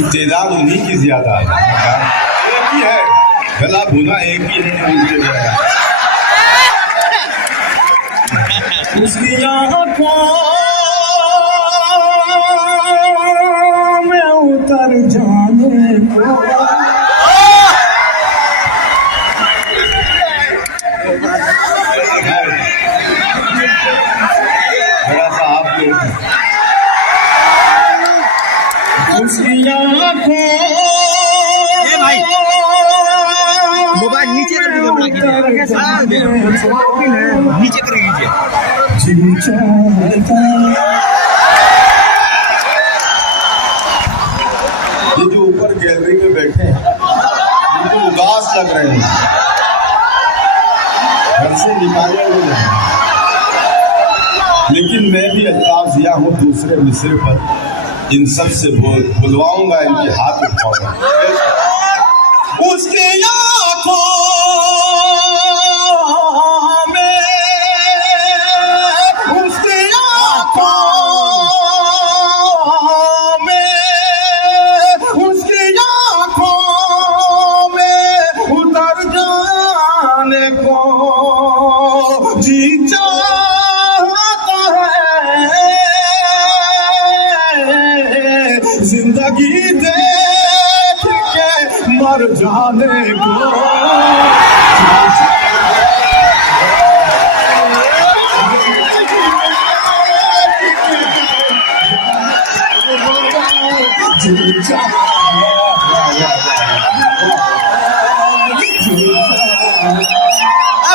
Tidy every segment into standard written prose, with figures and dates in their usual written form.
इस्तेदाद उन्हीं की ज्यादा है, एक ही है गला भुना, एक ही है उसकी आँखों में उतर जाने को बड़ा सा आपको उसकी आँखों मोबाइल नीचे कर दीजिए, नीचे कर लीजिए। ये जो ऊपर गैलरी में बैठे हैं बिल्कुल उदास लग रहे हैं, घर से निकाले हुए हैं, लेकिन मैं भी अल्ताफ जिया हूँ दूसरे मिसरे पर इन सब से बुलवाऊंगा, इनके हाथ उठाऊंगा। उसके आँखों में, उसके आँखों में, उसकी आँखों में उतर जाने को जी चाहता है, जिंदगी देख के मर जाने को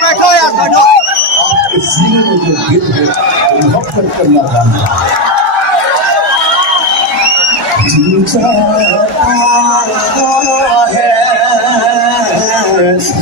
बैठो यार, बैठो। आपके सीने में जो दिल है वो मोहब्बत करना जानता जी चाहता है,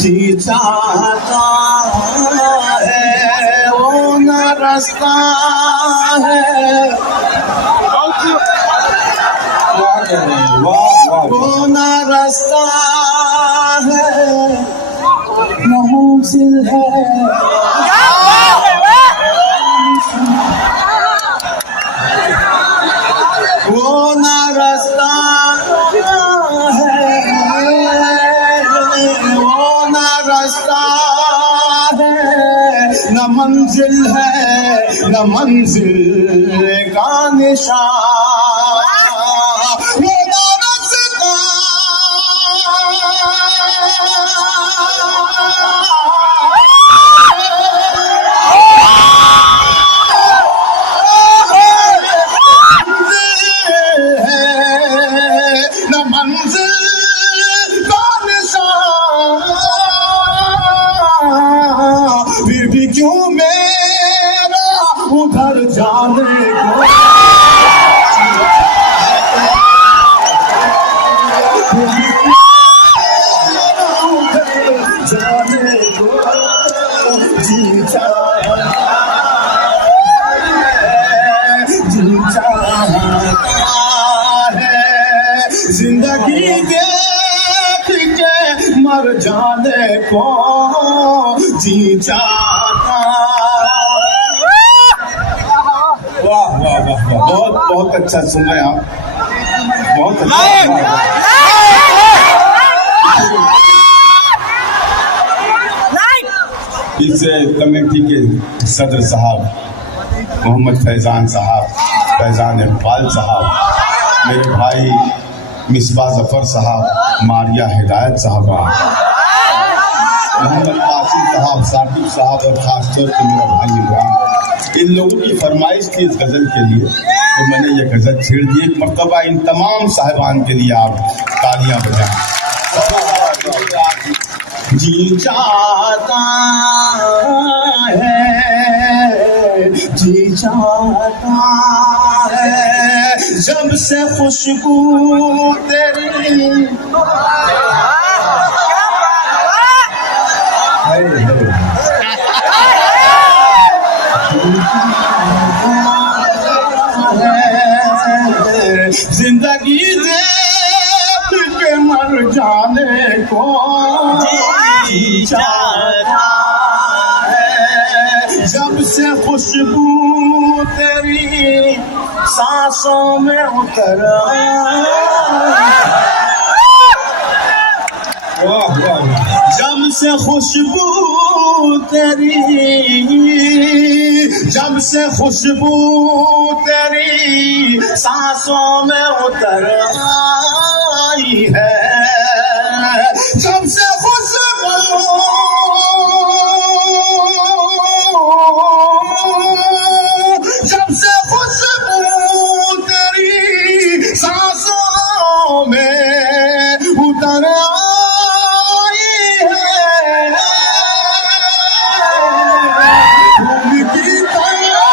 जी चाहता है, वो न रास्ता है, वो न रास्ता है, न मंजिल है, वो न रास्ता है, वो न रास्ता है, न मंजिल है, न मंजिल का निशान, वो न रास्ता, फिर भी क्यों मेरा उधर जाने को जाने को जी चाहता है, जिंदगी देख के मर जाने को जी चाहता। वाह वाह वाह वाह, बहुत बहुत अच्छा सुन रहे हैं आप, बहुत अच्छा। इस कमेटी के सदर साहब मोहम्मद फैजान साहब, फैजान इकबाल साहब, मेरे भाई मिसबा जफर साहब, मारिया हिदायत साहबा, मोहम्मद कासिम साहब, साकिब साहब और खासतौर पर मेरा भाई इमरान, इन लोगों की फरमाइश थी इस गज़ल के लिए तो मैंने ये गज़ल छेड़ दी। एक मरतबा इन तमाम साहिबान के लिए आप तालियां बजाएं। जी चाहता है, जी चाहता है, जब से खुशबू तेरी जिंदगी देख के मर जाने को जी चाहता है, जब से खुशबू तेरी सांसों में उतर से खुशबू तेरी, जब से खुशबू तेरी सांसों में उतर आई है, जब से खुशबू, जब से खुशबू तेरी सांसों में उतर आई है, फूल की तरह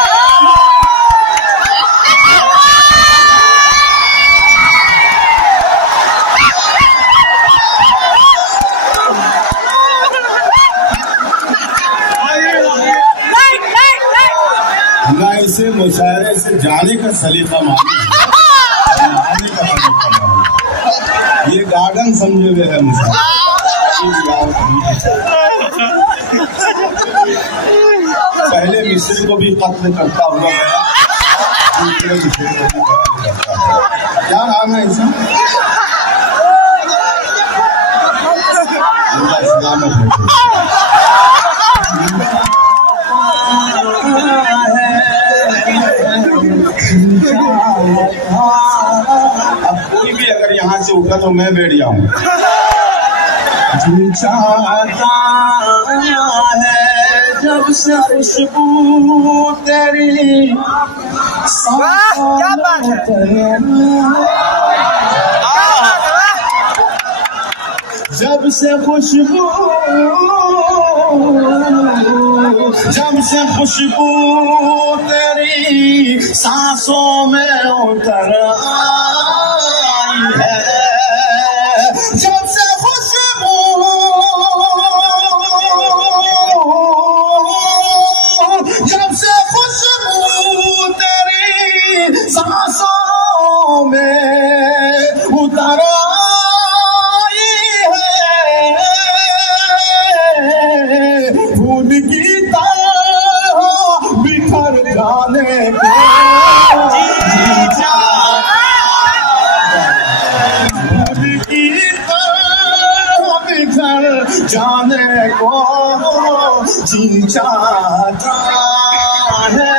ना इसे मुशायरे से जाने का सलीका मालूम, आने का सलीका मालूम। ये गार्डन समझे हुए है मुशायरे। पहले मिस्र को भी कत्ल करता हुआ गया, दूसरे मिस्र को भी कत्ल करता हुआ। क्या नाम है इसका? सलामत है। अब कोई भी अगर यहाँ से उठा तो मैं बैठ जाऊँ। चाहता है जब से खुशबू तेरी क्या बात है? जब से खुशबू, जब से खुशबू तेरी सांसों में उतर आई है, जब से खुशबू, जब से खुशबू तेरी सांसों में उतर आई है, फूल की तरह बिखर जाने को जी चाहता, फूल की तरह बिखर जाने को जी चाहता है,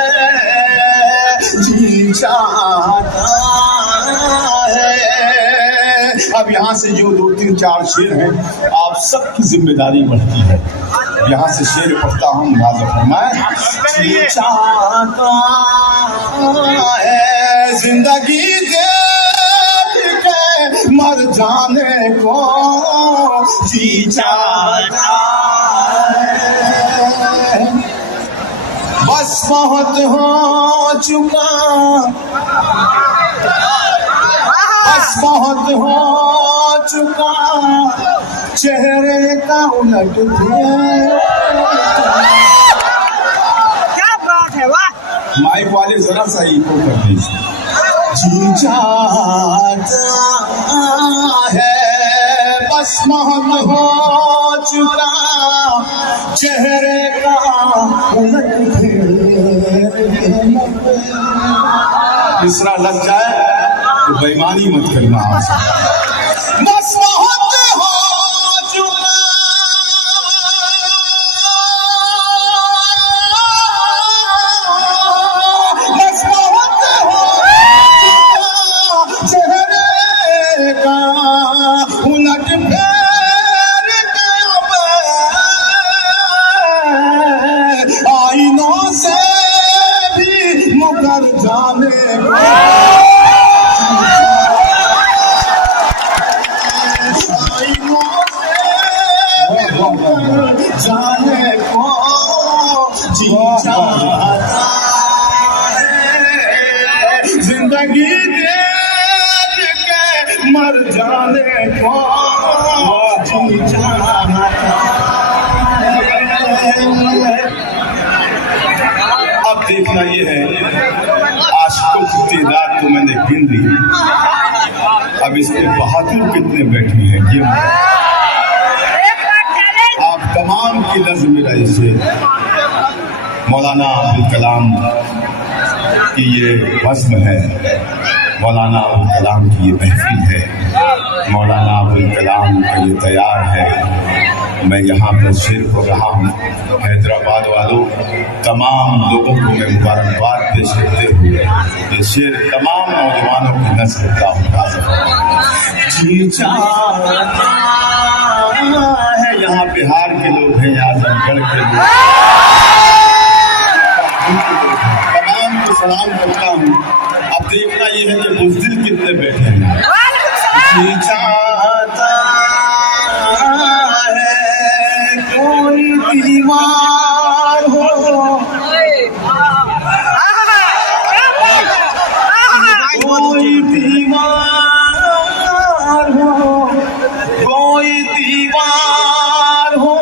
जी चाहता है। अब यहाँ से जो 2-3-4 शेर हैं, आप सबकी जिम्मेदारी बढ़ती है। यहाँ से शेर पढ़ता हूँ, नाज़ फरमाए। जी चाहता है जिंदगी देख के मर जाने को, जी चाहता है, बस बहुत हो चुका, बस बहुत हो चुका चेहरे का उलट फेर। क्या बात है, वाह! माइक वाले जरा सा इको कर दीजिए। जी चाहता है बस मोहम्मद हो चुका चेहरे का उलट फेर। तीसरा लग जाए तो बेईमानी मत करना आपसे। बस मोहब्बत हो चुका चेहरे का उलट फेर के आईनों से भी मुकर जाने को, आईनों से भी मुकर जाने को जी चाहता है, जिंदगी देख के मर जाने को जी चाहता है। अब देखना ये है, आशिकों की तादाद तो मैंने गिन ली, अब इसके बहादुर कितने बैठे हैं ये आप तमाम की नज़्म में रहे से मौलाना अब्दुल कलाम की ये बज़्म है, मौलाना अब्दुल कलाम की ये महफिल है, मौलाना अब्दुल कलाम का ये तैयार है, मैं यहाँ पर शेर पढ़ रहा हूँ। हैदराबाद वालों, तमाम लोगों को मैं मुबारकबाद पेश करते हुए ये शेर तमाम नौजवानों की नस्ल का जी चाहता है। यहाँ बिहार के लोग हैं, आजमगढ़ के लोग, तमाम को सलाम करता हूँ। अब देखना ये है कि बुज़दिल कितने बैठे हैं। जी चाहता है कोई दीवार हो, कोई दीवार हो, कोई दीवार हो,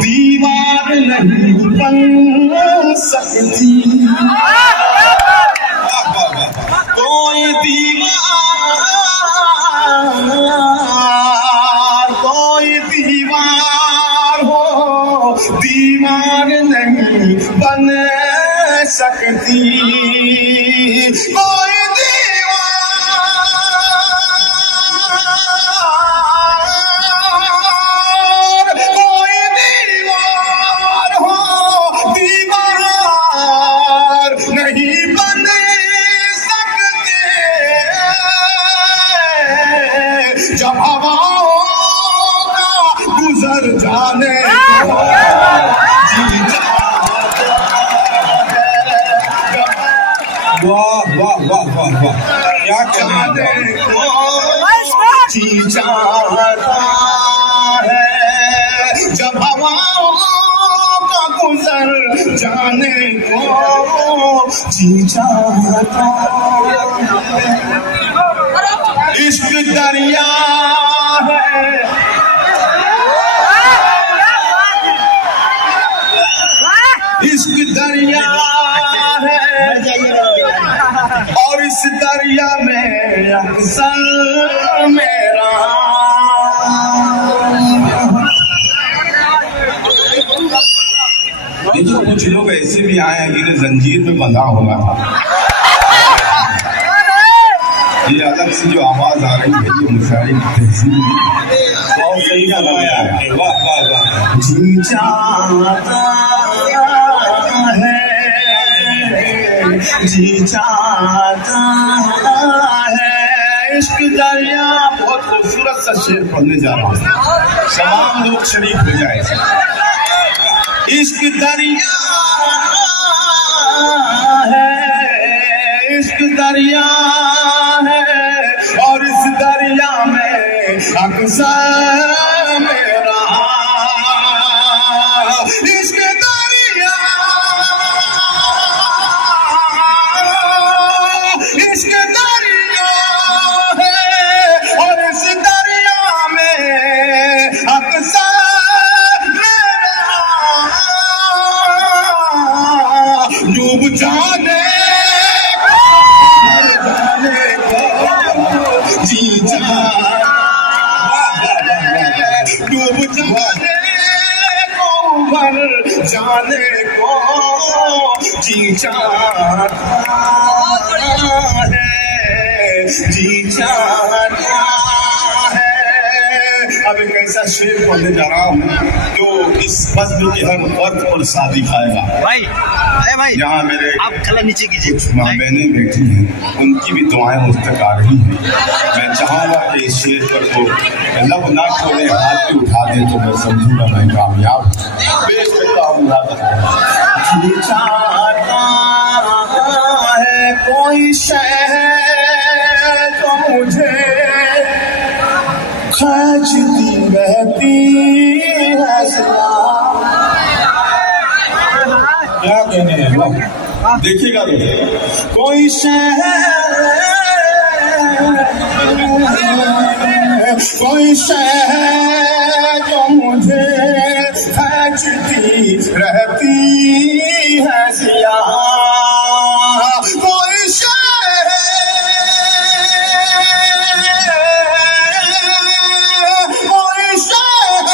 दीवार नहीं बन सकती। कोई दीवार हो, दीवार नहीं बन सकती। कोई दीवार हो, दीवार नहीं बन सकते। जब हवाओं का गुजर जाने को जी चाहता है। वाह वाह वाह वाह वाह, क्या जाने को जी चाहता है। जब हवाओं का गुजर जाने को जी चाहता है। इश्क दरिया है, इश्क दरिया है, और इस दरिया में अक्सर मेरा देखो कुछ लोग ऐसे भी आए हैं जिन्हें जंजीर में बंधा होना था। ये अलग से जो आवाज आ रही है ये मुशायरे की तहसील बहुत सही लग रहा है। वाह वाह वाह। जी चाहता है, जी चाहता है। इश्क दरिया, बहुत खूबसूरत सा शेर पढ़ने जा रहा हूँ, तमाम लोग शरीक हो जाए। इश्क दरिया है, इश्क दरिया है, और इस दरिया में अक्सर मेरा इश्क दरिया, इश्क दरिया है, और इस दरिया में अक्सर डूब जाने को जी चाहता, डूब जाने को मर जाने को जी चाहता है, जी चाहता है। अब एक ऐसा शेर पढ़ने जा रहा हूँ जो इस फज्ल के हर वर्ग और शादी खाएगा। भाई भाई, यहाँ मेरे आप कलर नीचे कीजिए। कुछ माँ बहनें बैठी हैं, उनकी भी दुआएं मुझ तक आ रही हैं। मैं चाहूँगा कि इस शेर पर तो लब ना खोले, हाथ भी उठा दे तो मैं समझूंगा मैं कामयाब। पेश करता हूँ जी चाहता है कोई शहर तो मुझे खींचती रहती है सलाम। क्या कहने हैं, देखिएगा तो कोई शहर, कोई शहर जो मुझे खींचती रहती है सिया। कोई शहर, कोई शहर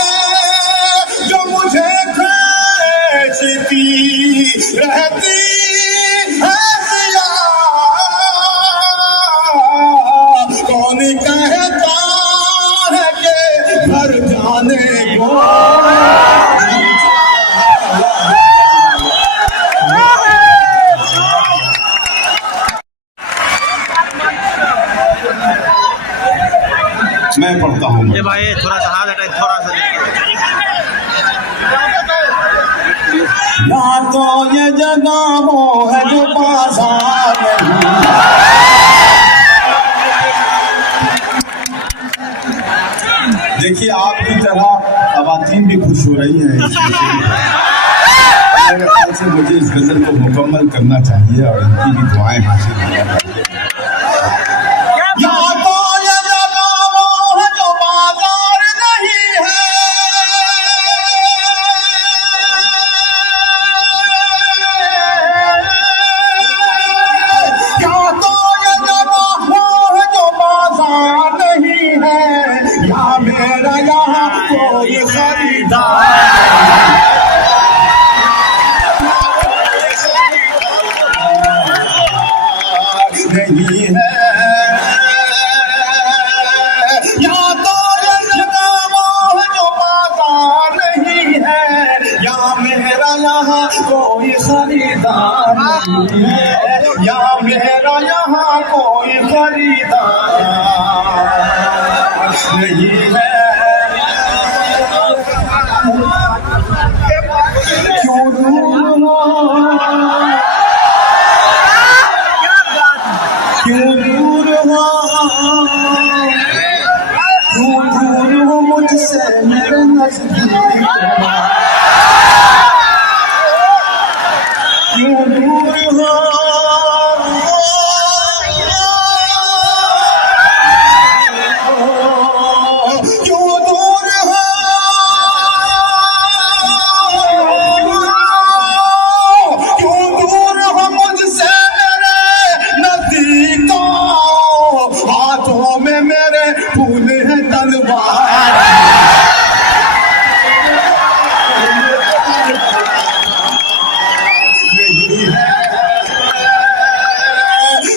जो मुझे खींचती रहती है सिया। कौन कहता है कि घर जाने को मैं पढ़ता हूँ। ये भाई थोड़ा सा हाथ हटाए, थोड़ा सा यहाँ तो ये जगह वो है जो बाजार नहीं। देखिए आपकी तरह खवातीन भी खुश हो रही हैं इस गजल में। मेरे ख्याल से मुझे इस गजल को मुकम्मल करना चाहिए और इनकी भी दुआएं हासिल करना चाहिए। यहाँ तो ये जगह वो है जो बाजार नहीं है। यहाँ तो ये जगह वो है जो बाजार नहीं है। यहाँ मेरा यहाँ कोई खरीदार नहीं है। यहाँ तो ये जगह वो है जो बाजार नहीं है। यहाँ मेरा यहाँ कोई खरीदार नहीं है। यहाँ मेरा यहाँ कोई खरीदार नहीं है। क्यों दूर हो, क्यों दूर हो, क्यों दूर हो मुझसे मेरे नजदीक, क्यों दूर हो, क्यों दूर हो, क्यों दूर हो मुझसे मेरे नजदीक। हाथों में मेरे फूल है तलवार।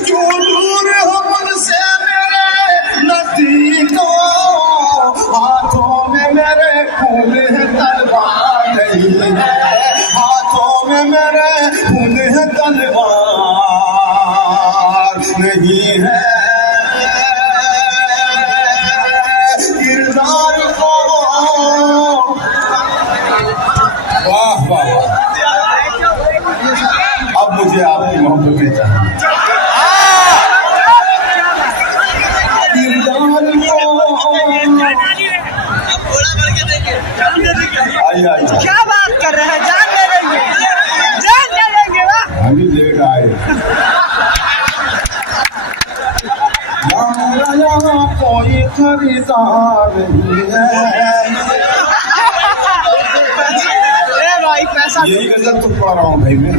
क्यों दूर हो मुझसे मेरे नजदीक। हाथों में मेरे फूल है तलवार नहीं है। हाथों में मेरे फूल है तलवार नहीं है। किरदार को वाह वाह वाह। अब मुझे आपकी मोहब्बतें चाहिए। किरदार को आइए आइए। क्या बात कर रहे हैं? जान ले लेंगे, जान ले लेंगे। वाह, हम ही लेट आए। यहाँ कोई खरीदार नहीं है। ए भाई पैसा यही गजल तो पढ़ रहा हूँ भाई मैं।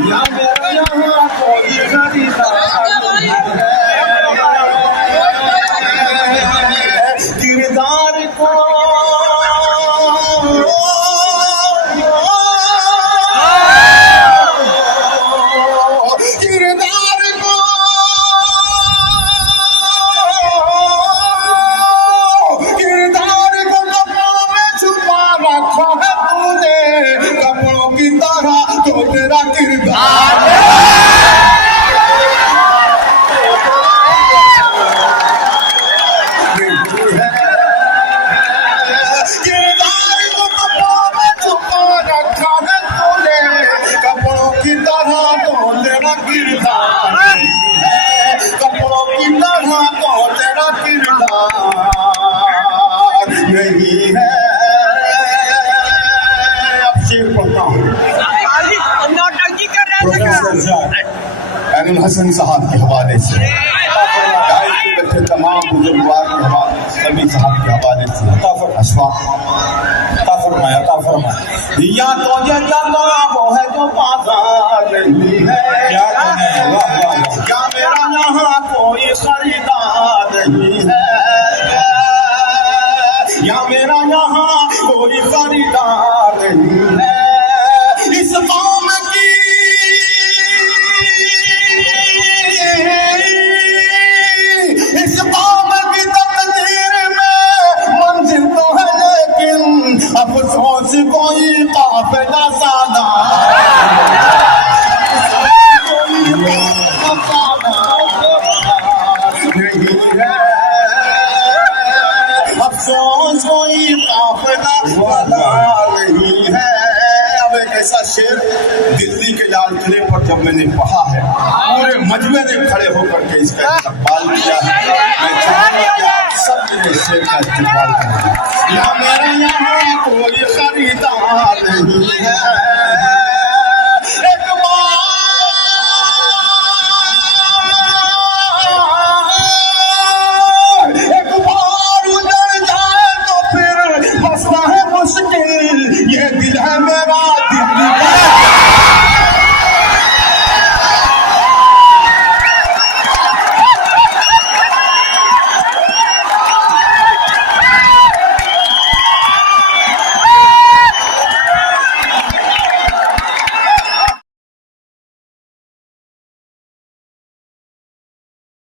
यहाँ मेरा यहाँ कोई खरीदार नहीं है। किरदार को किरदार को किरदार को कपड़ों में छुपा रखा है तूने। कपड़ों की तरह तो तेरा किरदार किरदार को कपड़ों में छुपा रखा है तूने। कपड़ों की तरह तो तेरा किरदार कपड़ों की तरह तो तेरा किरदार नहीं है। अब शेर पढ़ता हूँ। नौटंकी कर रहे थे क्या? प्रोफेसर एनुल हसन साहब के हवाले से बच्चे तमाम बुजुर्गवार के हवाले सभी साहब के हवाले से अशफाक फरमाया या तो ये जगह वो है जो बाजार नहीं है। क्या क्या मेरा यहाँ कोई खरीदार नहीं है। या मेरा यहाँ कोई खरीदार नहीं है। इस कौम की इस कौम की तकदीर में मंजिल तो है लेकिन अफसोस कोई काफिला सादा कोई काफिला सादा वफा नहीं है। अब एक ऐसा शेर दिल्ली के लाल किले पर जब मैंने पढ़ा है, पूरे मजमे ने खड़े होकर के इसका इस्तेमाल किया है। मैं चाहूंगा कि आप सब मेरे शेर का इस्तेमाल करें। या मेरे यहाँ कोई खरीदार नहीं है,